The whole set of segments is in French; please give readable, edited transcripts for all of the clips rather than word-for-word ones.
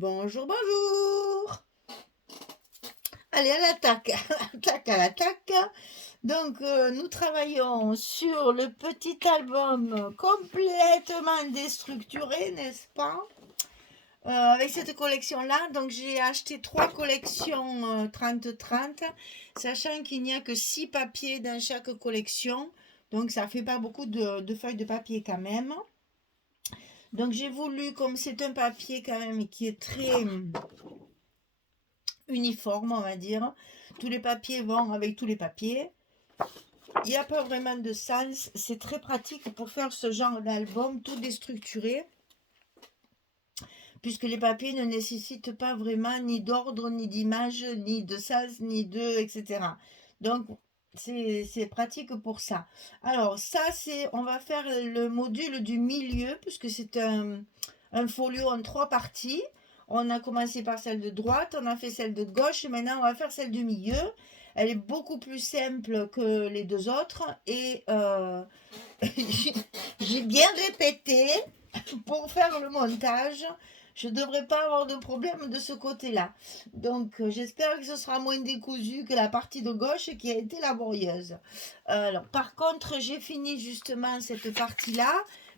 Bonjour, bonjour. Allez, à l'attaque, attaque à l'attaque. Donc, nous travaillons sur le petit album complètement déstructuré, n'est-ce pas? Avec cette collection-là, donc j'ai acheté 3 collections 30-30, sachant qu'il n'y a que 6 papiers dans chaque collection. Donc, ça fait pas beaucoup de feuilles de papier quand même. Donc, j'ai voulu, comme c'est un papier quand même qui est très uniforme, on va dire. Tous les papiers vont avec tous les papiers. Il n'y a pas vraiment de sens. C'est très pratique pour faire ce genre d'album tout déstructuré, puisque les papiers ne nécessitent pas vraiment ni d'ordre, ni d'image, ni de sens, ni de, etc. Donc, c'est pratique pour ça. Alors, ça, on va faire le module du milieu, puisque c'est un folio en 3 parties. On a commencé par celle de droite, on a fait celle de gauche, et maintenant on va faire celle du milieu. Elle est beaucoup plus simple que les deux autres, et j'ai bien répété pour faire le montage. Je ne devrais pas avoir de problème de ce côté-là. Donc, j'espère que ce sera moins décousu que la partie de gauche qui a été laborieuse. Alors, par contre, j'ai fini justement cette partie-là,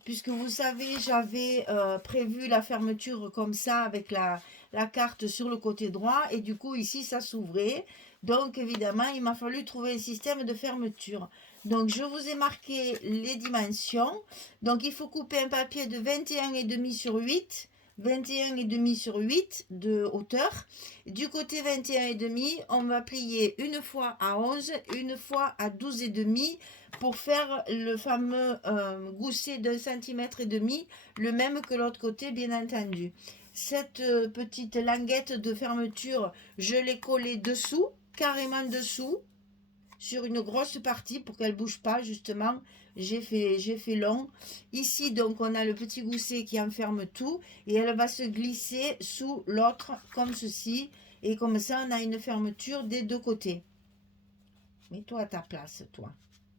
puisque vous savez, j'avais prévu la fermeture comme ça, avec la carte sur le côté droit, et du coup, ici, ça s'ouvrait. Donc, évidemment, il m'a fallu trouver un système de fermeture. Donc, je vous ai marqué les dimensions. Donc, il faut couper un papier de 21,5 sur 8. 21,5 sur 8 de hauteur. Du côté 21,5, on va plier une fois à 11, une fois à 12,5 pour faire le fameux gousset d'un centimètre et demi, le même que l'autre côté, bien entendu. Cette petite languette de fermeture, je l'ai collée dessous, carrément dessous, sur une grosse partie pour qu'elle bouge pas, justement. J'ai fait long. Ici, donc, on a le petit gousset qui enferme tout et elle va se glisser sous l'autre comme ceci. Et comme ça, on a une fermeture des deux côtés. Mets-toi à ta place, toi.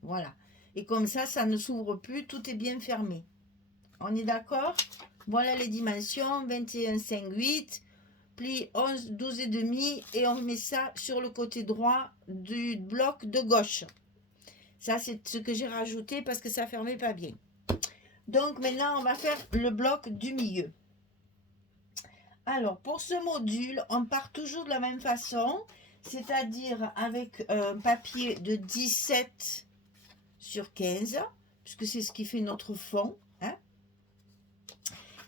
Voilà. Et comme ça ne s'ouvre plus, tout est bien fermé. On est d'accord? Voilà les dimensions, 21, 5, 8, pli 11, 12 et demi, et on met ça sur le côté droit du bloc de gauche. Ça, c'est ce que j'ai rajouté parce que ça ne fermait pas bien. Donc, maintenant, on va faire le bloc du milieu. Alors, pour ce module, on part toujours de la même façon, c'est-à-dire avec un papier de 17 sur 15, puisque c'est ce qui fait notre fond. Hein.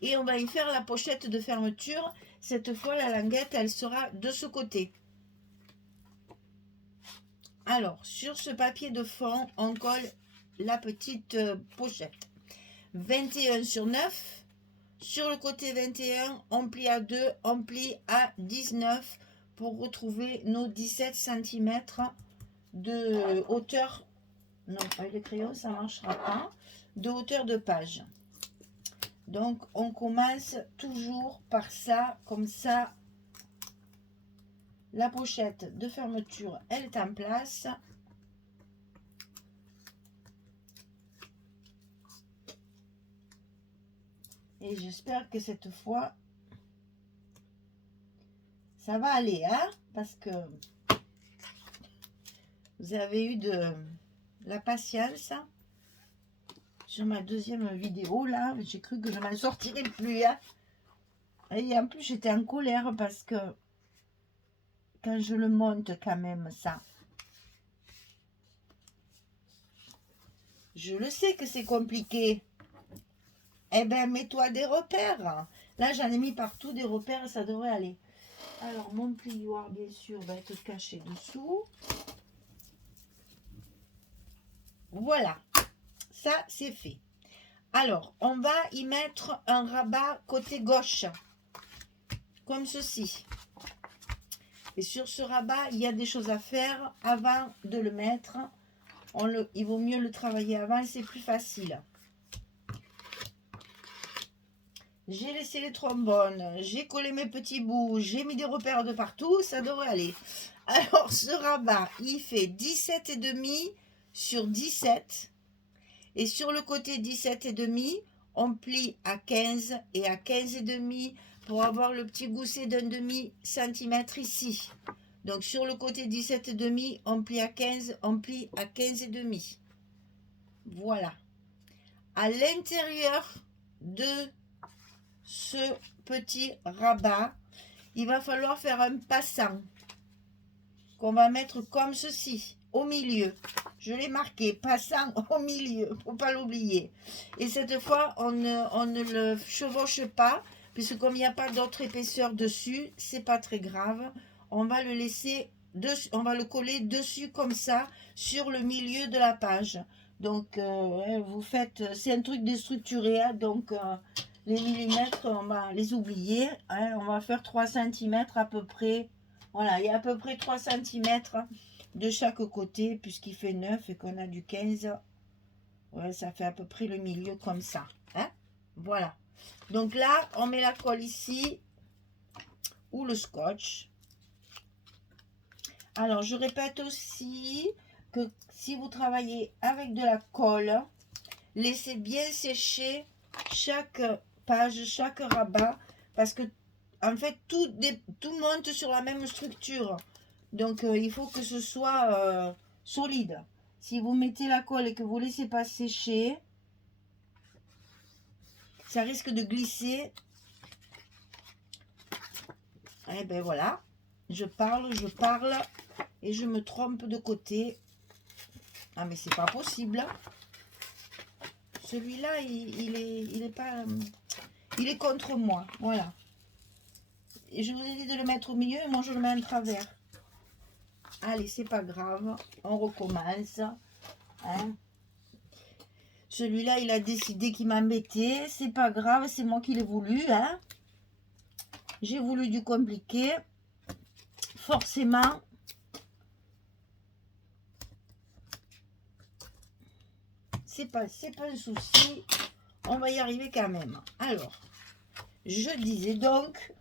Et on va y faire la pochette de fermeture. Cette fois, la languette, elle sera de ce côté. Alors, sur ce papier de fond, on colle la petite pochette. 21 sur 9. Sur le côté 21, on plie à 2, on plie à 19 pour retrouver nos 17 cm de hauteur. Non, avec le crayon, ça ne marchera pas. De hauteur de page. Donc, on commence toujours par ça, comme ça. La pochette de fermeture, elle est en place. Et j'espère que cette fois, ça va aller, hein? Parce que vous avez eu de la patience sur ma deuxième vidéo, là. J'ai cru que je m'en sortirais plus, hein? Et en plus, j'étais en colère parce que quand je le monte quand même, ça. Je le sais que c'est compliqué. Eh ben, mets-toi des repères. Là, j'en ai mis partout des repères, ça devrait aller. Alors, mon plioir, bien sûr, va être caché dessous. Voilà, ça, c'est fait. Alors, on va y mettre un rabat côté gauche, comme ceci. Et sur ce rabat, il y a des choses à faire avant de le mettre. Il vaut mieux le travailler avant, c'est plus facile. J'ai laissé les trombones, j'ai collé mes petits bouts, j'ai mis des repères de partout, ça devrait aller. Alors, ce rabat, il fait 17,5 sur 17. Et sur le côté 17,5, on plie à 15 et à 15,5 pour avoir le petit gousset d'un demi-centimètre ici. Donc sur le côté 17,5, on plie à 15, on plie à 15,5. Voilà. À l'intérieur de ce petit rabat, il va falloir faire un passant qu'on va mettre comme ceci, au milieu. Je l'ai marqué, passant au milieu, pour pas l'oublier. Et cette fois, on ne le chevauche pas, puisque comme il n'y a pas d'autre épaisseur dessus, c'est pas très grave. On va le laisser, on va le coller dessus comme ça, sur le milieu de la page. Donc, vous faites, c'est un truc déstructuré, hein, donc les millimètres, on va les oublier. Hein, on va faire 3 cm à peu près. Voilà, il y a à peu près 3 cm de chaque côté, puisqu'il fait 9 et qu'on a du 15. Ouais, ça fait à peu près le milieu comme ça. Hein, voilà. Donc là, on met la colle ici, ou le scotch. Alors, je répète aussi que si vous travaillez avec de la colle, laissez bien sécher chaque page, chaque rabat, parce que en fait tout monte sur la même structure. Donc il faut que ce soit solide. Si vous mettez la colle et que vous ne laissez pas sécher, ça risque de glisser. Et ben voilà, je parle et je me trompe de côté. Ah mais c'est pas possible. Celui-là, il est pas, il est contre moi. Voilà. Et je vous ai dit de le mettre au milieu, et moi je le mets en travers. Allez, c'est pas grave, on recommence. Hein. Celui-là, il a décidé qu'il m'embêtait. C'est pas grave, c'est moi qui l'ai voulu. Hein. J'ai voulu du compliqué. Forcément. C'est pas un souci. On va y arriver quand même. Alors, je disais donc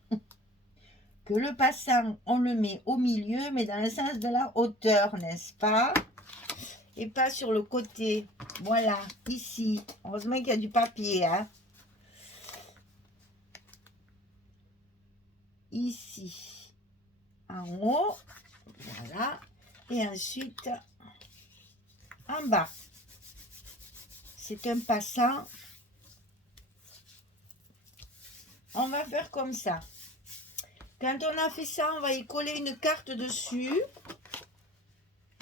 que le passant, on le met au milieu, mais dans le sens de la hauteur, n'est-ce pas? Et pas sur le côté. Voilà, ici. Heureusement qu'il y a du papier, hein. Ici, en haut. Voilà. Et ensuite, en bas. C'est un passant. On va faire comme ça. Quand on a fait ça, on va y coller une carte dessus.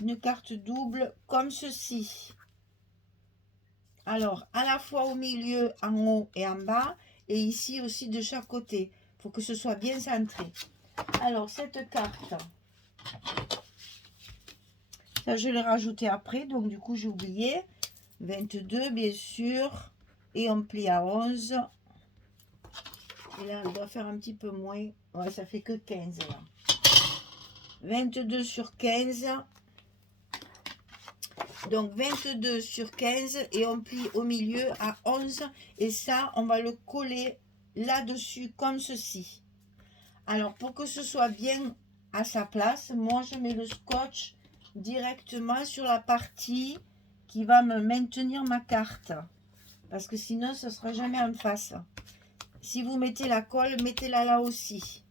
Une carte double comme ceci. Alors, à la fois au milieu, en haut et en bas. Et ici aussi de chaque côté. Il faut que ce soit bien centré. Alors, cette carte, ça je l'ai rajouté après. Donc, du coup, j'ai oublié. 22, bien sûr. Et on plie à 11. Et là, on doit faire un petit peu moins. Ouais, ça fait que 15 là. 22 sur 15. Donc 22 sur 15 et on plie au milieu à 11. Et ça, on va le coller là-dessus comme ceci. Alors, pour que ce soit bien à sa place, moi, je mets le scotch directement sur la partie qui va me maintenir ma carte. Parce que sinon, ce ne sera jamais en face. Si vous mettez la colle, mettez-la là aussi.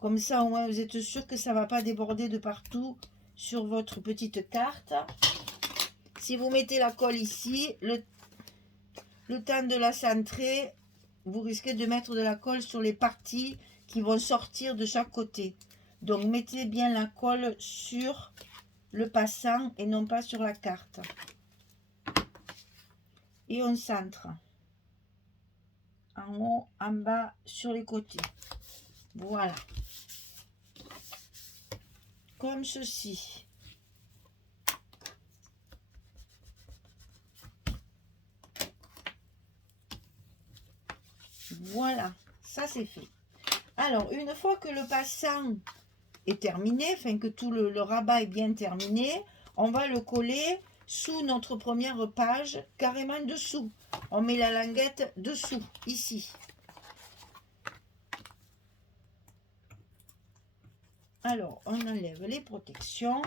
Comme ça, au moins, vous êtes sûr que ça ne va pas déborder de partout sur votre petite carte. Si vous mettez la colle ici, le temps de la centrer, vous risquez de mettre de la colle sur les parties qui vont sortir de chaque côté. Donc, mettez bien la colle sur le passant et non pas sur la carte. Et on centre. En haut, en bas, sur les côtés. Voilà. Comme ceci. Voilà, ça c'est fait. Alors, une fois que le passant est terminé, enfin que tout le rabat est bien terminé, on va le coller sous notre première page, carrément dessous. On met la languette dessous, ici. Alors, on enlève les protections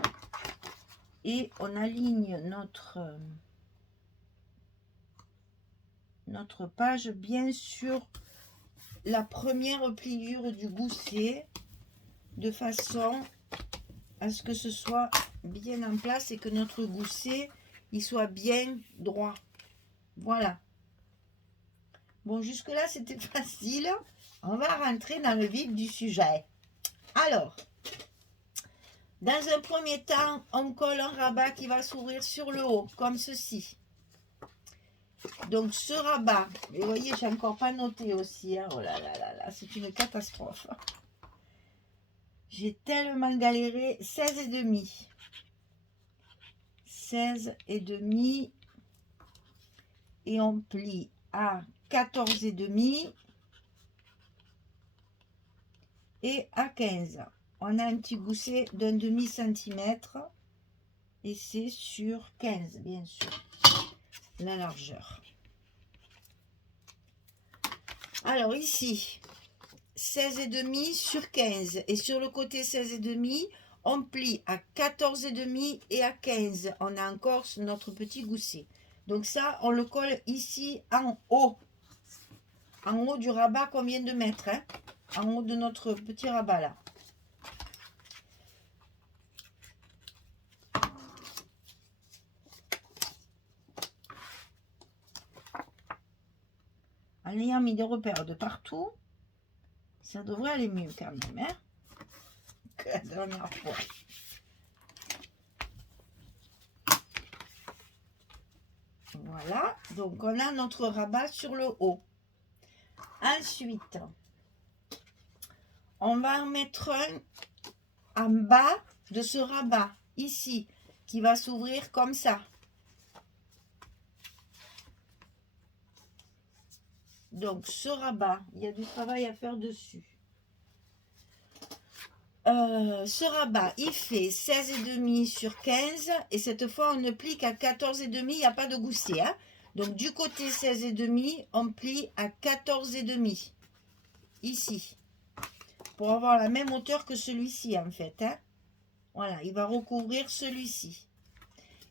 et on aligne notre page bien sur la première pliure du gousset de façon à ce que ce soit bien en place et que notre gousset il soit bien droit. Voilà. Bon, jusque là c'était facile. On va rentrer dans le vif du sujet. Alors, dans un premier temps, on colle un rabat qui va s'ouvrir sur le haut, comme ceci. Donc ce rabat, et vous voyez, j'ai encore pas noté aussi, hein. Oh là là là là, c'est une catastrophe. J'ai tellement galéré. 16,5. 16,5. Et on plie à 14,5 et à 15. On a un petit gousset d'un demi-centimètre et c'est sur 15, bien sûr, la largeur. Alors ici, 16,5 sur 15 et sur le côté 16,5, on plie à 14,5 et à 15. On a encore notre petit gousset. Donc ça, on le colle ici en haut du rabat qu'on vient de mettre, hein, en haut de notre petit rabat là. En ayant mis des repères de partout, ça devrait aller mieux quand même, hein, que la dernière fois. Voilà, donc on a notre rabat sur le haut. Ensuite, on va en mettre un en bas de ce rabat, ici, qui va s'ouvrir comme ça. Donc ce rabat, il y a du travail à faire dessus. Ce rabat, il fait 16,5 sur 15 et cette fois on ne plie qu'à 14,5, il n'y a pas de gousset, hein. Donc du côté 16,5, on plie à 14,5 ici pour avoir la même hauteur que celui-ci en fait, hein. Voilà, il va recouvrir celui-ci.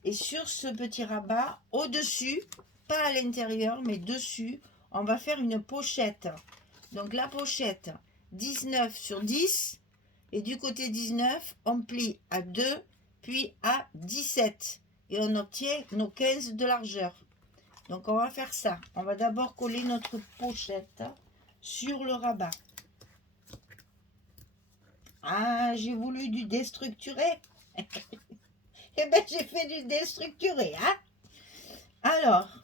Et sur ce petit rabat, au-dessus, pas à l'intérieur mais dessus, on va faire une pochette. Donc la pochette 19 sur 10. Et du côté 19, on plie à 2, puis à 17. Et on obtient nos 15 de largeur. Donc on va faire ça. On va d'abord coller notre pochette sur le rabat. Ah, j'ai voulu du déstructuré. Eh bien, j'ai fait du déstructuré, hein. Alors,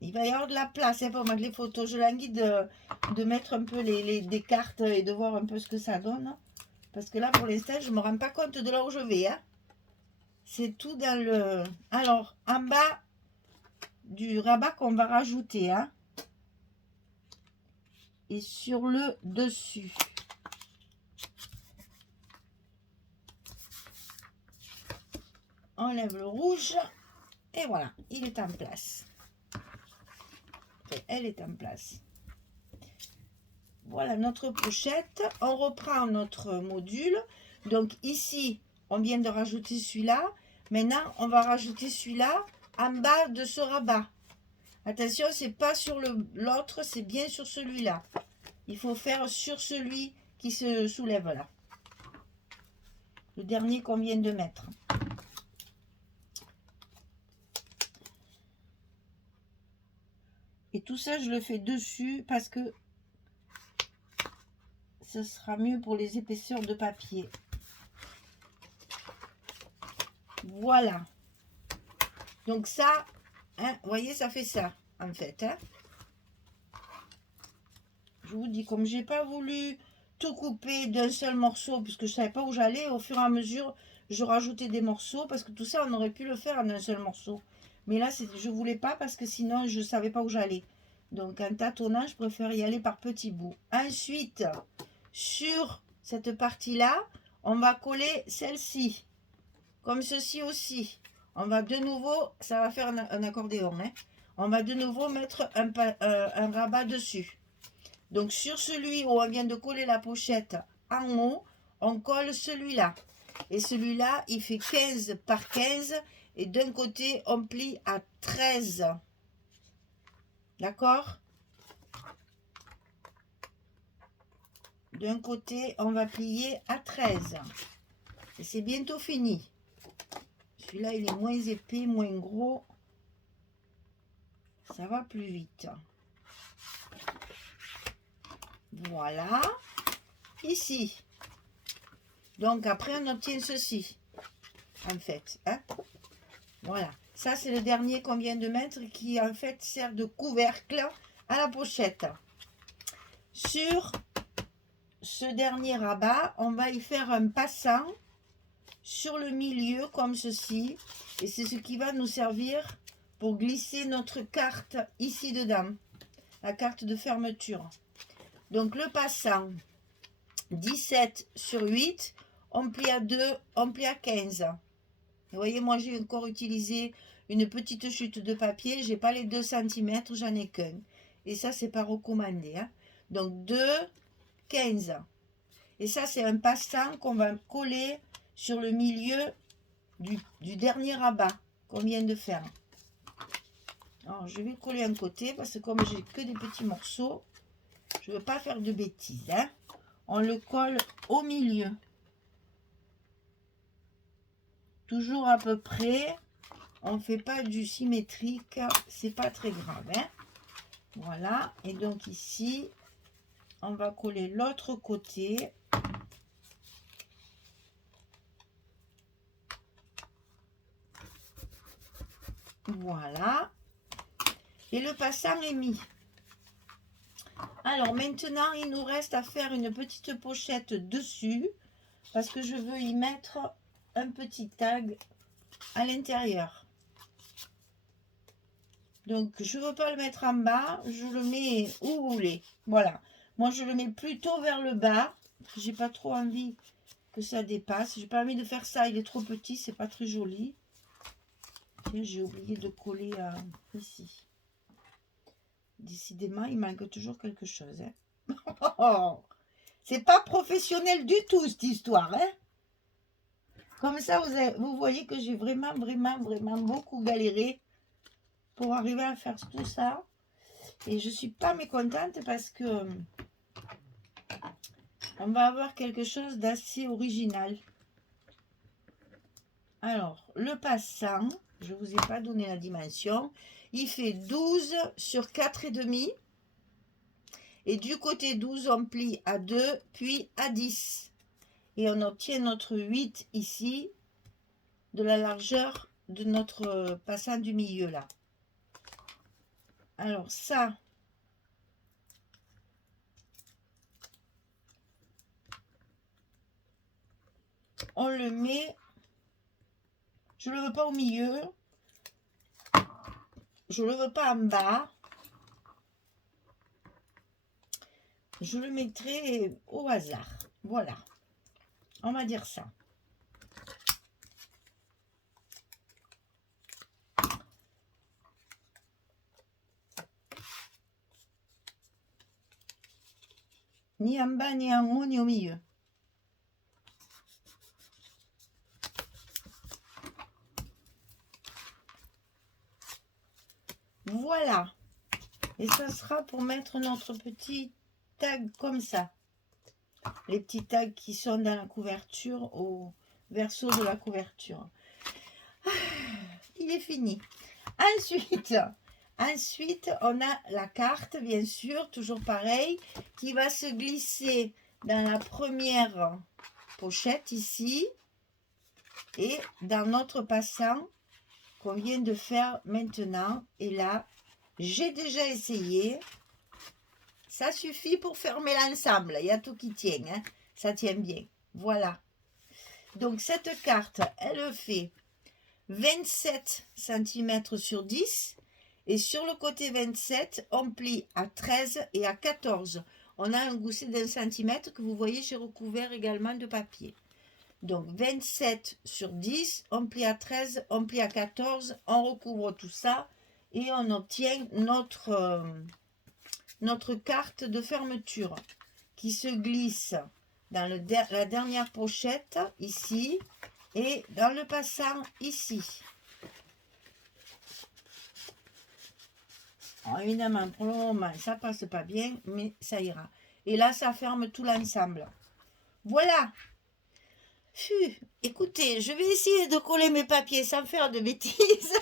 il va y avoir de la place, hein, pour mettre les photos. Je languis de mettre un peu des cartes et de voir un peu ce que ça donne. Parce que là, pour l'instant, je ne me rends pas compte de là où je vais, hein. C'est tout dans le... Alors, en bas du rabat qu'on va rajouter, hein. Et sur le dessus. On enlève le rouge. Et voilà, il est en place. Et elle est en place. Voilà notre pochette. On reprend notre module. Donc ici, on vient de rajouter celui-là. Maintenant, on va rajouter celui-là en bas de ce rabat. Attention, c'est pas sur l'autre, c'est bien sur celui-là. Il faut faire sur celui qui se soulève là. Le dernier qu'on vient de mettre. Et tout ça, je le fais dessus parce que ce sera mieux pour les épaisseurs de papier. Voilà. Donc ça, hein, vous voyez, ça fait ça, en fait, hein. Je vous dis, comme j'ai pas voulu tout couper d'un seul morceau, puisque je savais pas où j'allais, au fur et à mesure, je rajoutais des morceaux, parce que tout ça, on aurait pu le faire en un seul morceau. Mais là, je voulais pas, parce que sinon, je savais pas où j'allais. Donc, en tâtonnant, je préfère y aller par petits bouts. Ensuite, sur cette partie-là, on va coller celle-ci, comme ceci aussi. On va de nouveau, ça va faire un accordéon, hein. On va de nouveau mettre un rabat dessus. Donc sur celui où on vient de coller la pochette en haut, on colle celui-là. Et celui-là, il fait 15 par 15. Et d'un côté, on plie à 13. D'accord? d'un côté, on va plier à 13. Et c'est bientôt fini. Celui-là, il est moins épais, moins gros. Ça va plus vite. Voilà. Ici. Donc, après, on obtient ceci. En fait. Hein? Voilà. Ça, c'est le dernier qu'on vient de mettre qui, en fait, sert de couvercle à la pochette. Sur ce dernier rabat, on va y faire un passant sur le milieu comme ceci. Et c'est ce qui va nous servir pour glisser notre carte ici dedans. La carte de fermeture. Donc, le passant 17 sur 8, on plie à 2, on plie à 15. Vous voyez, moi, j'ai encore utilisé une petite chute de papier. J'ai pas les 2 cm, j'en ai qu'un. Et ça, c'est pas recommandé. Hein. Donc, 2, 15. Et ça, c'est un passant qu'on va coller sur le milieu du dernier rabat qu'on vient de faire. Alors, je vais coller un côté parce que comme j'ai que des petits morceaux, je ne veux pas faire de bêtises. Hein. On le colle au milieu. Toujours à peu près. On ne fait pas du symétrique. C'est pas très grave. Hein. Voilà. Et donc ici, on va coller l'autre côté. Voilà. Et le passant est mis. Alors maintenant, il nous reste à faire une petite pochette dessus. Parce que je veux y mettre un petit tag à l'intérieur. Donc, je ne veux pas le mettre en bas. Je le mets où vous voulez. Voilà. Moi, je le mets plutôt vers le bas. J'ai pas trop envie que ça dépasse. J'ai pas envie de faire ça. Il est trop petit. C'est pas très joli. Tiens, j'ai oublié de coller ici. Décidément, il manque toujours quelque chose. Hein. C'est pas professionnel du tout, cette histoire. Hein. Comme ça, vous voyez que j'ai vraiment beaucoup galéré pour arriver à faire tout ça. Et je suis pas mécontente parce que on va avoir quelque chose d'assez original. Alors, le passant, je vous ai pas donné la dimension, il fait 12 sur 4,5. Et du côté 12, on plie à 2, puis à 10. Et on obtient notre 8 ici, de la largeur de notre passant du milieu là. Alors ça, on le met, je le veux pas au milieu, je le veux pas en bas, je le mettrai au hasard. Voilà, on va dire ça. Ni en bas, ni en haut, ni au milieu. Voilà. Et ça sera pour mettre notre petit tag comme ça. Les petits tags qui sont dans la couverture, au verso de la couverture. Il est fini. Ensuite, on a la carte, bien sûr, toujours pareil, qui va se glisser dans la première pochette ici et dans notre passant qu'on vient de faire maintenant. Et là, j'ai déjà essayé. Ça suffit pour fermer l'ensemble. Il y a tout qui tient. Hein. Ça tient bien. Voilà. Donc, cette carte, elle fait 27 cm sur 10. Et sur le côté 27, on plie à 13 et à 14. On a un gousset d'un centimètre que vous voyez, j'ai recouvert également de papier. Donc 27 sur 10, on plie à 13, on plie à 14, on recouvre tout ça et on obtient notre carte de fermeture qui se glisse dans la dernière pochette ici et dans le passant ici. Alors, évidemment, pour le moment, ça passe pas bien, mais ça ira. Et là, ça ferme tout l'ensemble. Voilà. Écoutez, je vais essayer de coller mes papiers sans faire de bêtises.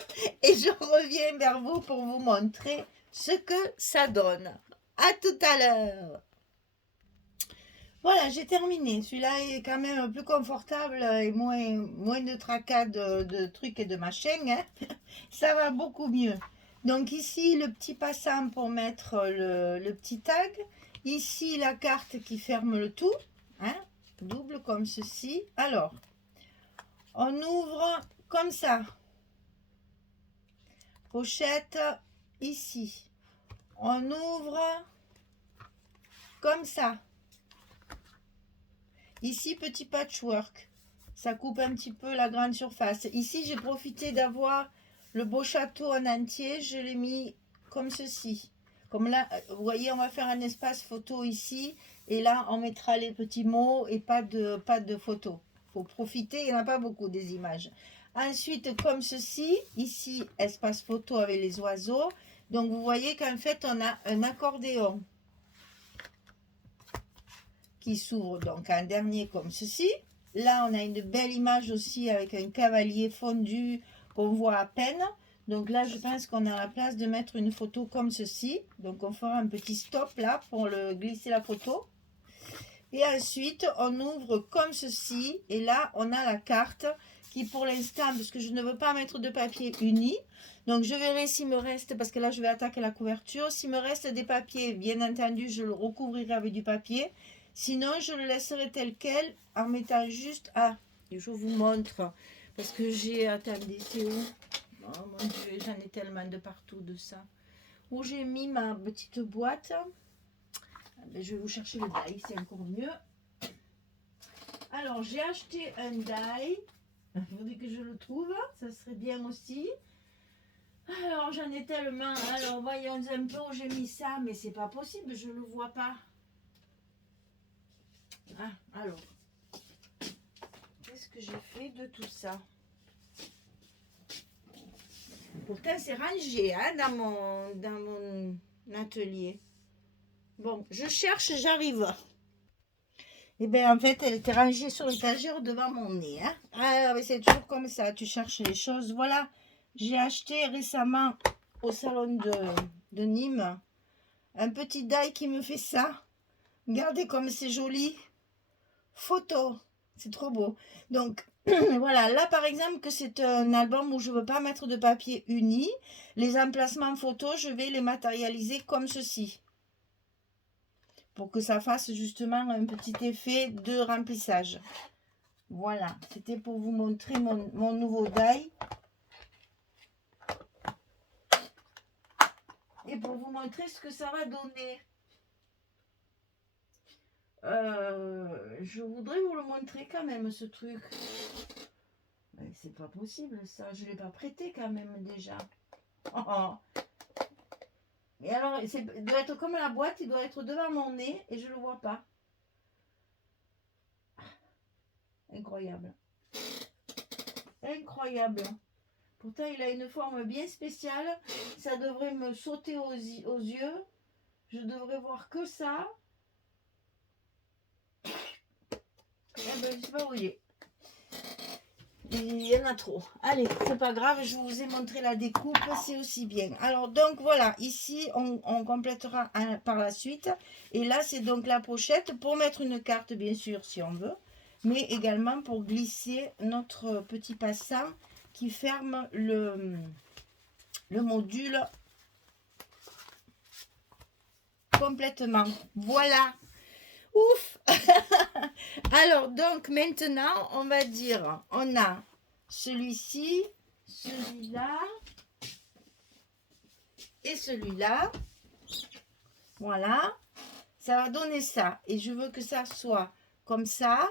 Et je reviens vers vous pour vous montrer ce que ça donne. À tout à l'heure. Voilà, j'ai terminé. Celui-là est quand même plus confortable et moins de tracas de trucs et de machins. Hein. Ça va beaucoup mieux. Donc ici, le petit passant pour mettre le petit tag. Ici, la carte qui ferme le tout. Hein, double comme ceci. Alors, on ouvre comme ça. Pochette ici. On ouvre comme ça. Ici, petit patchwork. Ça coupe un petit peu la grande surface. Ici, j'ai profité d'avoir le beau château en entier. Je l'ai mis comme ceci. Comme là, vous voyez, on va faire un espace photo ici. Et là, on mettra les petits mots et pas de photos. Il faut profiter, il n'y en a pas beaucoup des images. Ensuite, comme ceci, ici, espace photo avec les oiseaux. Donc, vous voyez qu'en fait, on a un accordéon qui s'ouvre donc un dernier comme ceci. Là, on a une belle image aussi avec un cavalier fondu qu'on voit à peine. Donc là, je pense qu'on a la place de mettre une photo comme ceci. Donc, on fera un petit stop là pour le glisser la photo. Et ensuite, on ouvre comme ceci. Et là, on a la carte qui pour l'instant, parce que je ne veux pas mettre de papier uni. Donc, je verrai s'il me reste, parce que là, je vais attaquer la couverture. S'il me reste des papiers, bien entendu, je le recouvrirai avec du papier. Sinon, je le laisserai tel quel en mettant juste... Ah, je vous montre. Parce que j'ai... Attendez, c'est où? Oh mon Dieu, j'en ai tellement de partout de ça. Où j'ai mis ma petite boîte. Je vais vous chercher le die, c'est encore mieux. Alors, j'ai acheté un die. Il faudrait que je le trouve. Ça serait bien aussi. Alors, j'en ai tellement. Alors, voyons un peu où j'ai mis ça. Mais c'est pas possible, je ne le vois pas. Ah, alors, qu'est-ce que j'ai fait de tout ça? Pourtant, c'est rangé hein, dans mon atelier. Bon, je cherche, j'arrive. Eh bien, en fait, elle était rangée sur l'étagère devant mon nez. Hein. Ah, mais c'est toujours comme ça, tu cherches les choses. Voilà, j'ai acheté récemment au salon de Nîmes un petit die qui me fait ça. Regardez comme c'est joli. Photo, c'est trop beau. Donc, voilà, là par exemple que c'est un album où je ne veux pas mettre de papier uni. Les emplacements photos, je vais les matérialiser comme ceci. Pour que ça fasse justement un petit effet de remplissage. Voilà, c'était pour vous montrer mon nouveau die. Et pour vous montrer ce que ça va donner. Je voudrais vous le montrer quand même, ce truc. Mais c'est pas possible, ça. Je ne l'ai pas prêté quand même, déjà. Oh. Et alors, il doit être comme la boîte, il doit être devant mon nez et je ne le vois pas. Incroyable. Incroyable. Pourtant, il a une forme bien spéciale. Ça devrait me sauter aux yeux. Je devrais voir que ça. Eh ben, je sais pas où il est. Il y en a trop. Allez, c'est pas grave, je vous ai montré la découpe, c'est aussi bien. Alors, donc voilà, ici, on complétera par la suite. Et là, c'est donc la pochette pour mettre une carte, bien sûr, si on veut. Mais également pour glisser notre petit passant qui ferme le module complètement. Voilà. Ouf. Alors, donc, maintenant, on va dire, on a celui-ci, celui-là et celui-là. Voilà. Ça va donner ça. Et je veux que ça soit comme ça.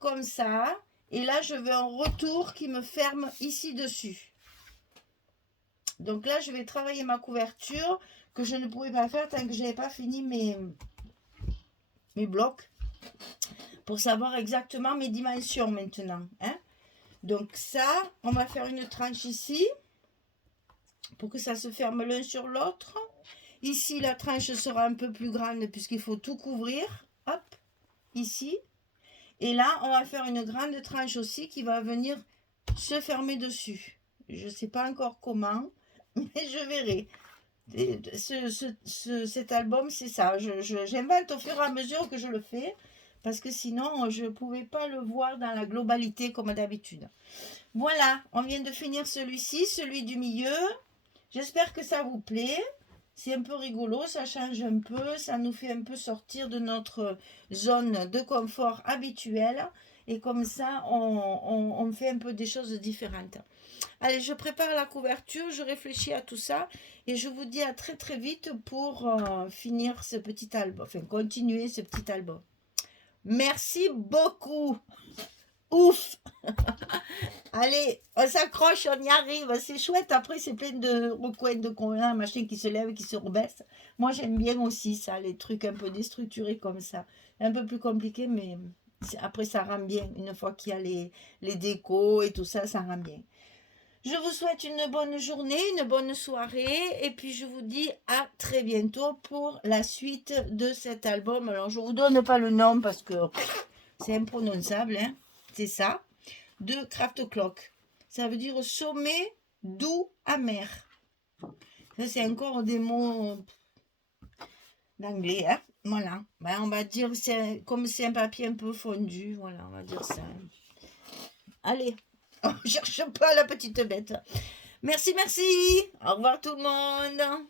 Comme ça. Et là, je veux un retour qui me ferme ici dessus. Donc là, je vais travailler ma couverture que je ne pouvais pas faire tant que je n'avais pas fini mes blocs. Pour savoir exactement mes dimensions maintenant. Hein. Donc ça, on va faire une tranche ici. Pour que ça se ferme l'un sur l'autre. Ici, la tranche sera un peu plus grande puisqu'il faut tout couvrir. Hop, ici. Et là, on va faire une grande tranche aussi qui va venir se fermer dessus. Je ne sais pas encore comment, mais je verrai. Cet album, c'est ça. J'invente au fur et à mesure que je le fais, parce que sinon, je ne pouvais pas le voir dans la globalité comme d'habitude. Voilà, on vient de finir celui-ci, celui du milieu. J'espère que ça vous plaît. C'est un peu rigolo, ça change un peu, ça nous fait un peu sortir de notre zone de confort habituelle. Et comme ça, on fait un peu des choses différentes. Allez, je prépare la couverture, je réfléchis à tout ça. Et je vous dis à très très vite pour finir ce petit album. Enfin, continuer ce petit album. Merci beaucoup. Ouf. Allez, on s'accroche, on y arrive. C'est chouette. Après, c'est plein de recoins de coins, machin qui se lève, qui se rebaisse. Moi, j'aime bien aussi ça, les trucs un peu déstructurés comme ça. Un peu plus compliqué, mais après, ça rend bien. Une fois qu'il y a les décos et tout ça, ça rend bien. Je vous souhaite une bonne journée, une bonne soirée. Et puis, je vous dis à très bientôt pour la suite de cet album. Alors, je ne vous donne pas le nom parce que c'est imprononçable, hein. C'est ça. De Craft Clock. Ça veut dire sommet doux amer. Ça, c'est encore des mots d'anglais, hein. Voilà. Ben, on va dire, comme c'est un papier un peu fondu, voilà, on va dire ça. Allez, on cherche pas la petite bête. Merci, merci. Au revoir tout le monde.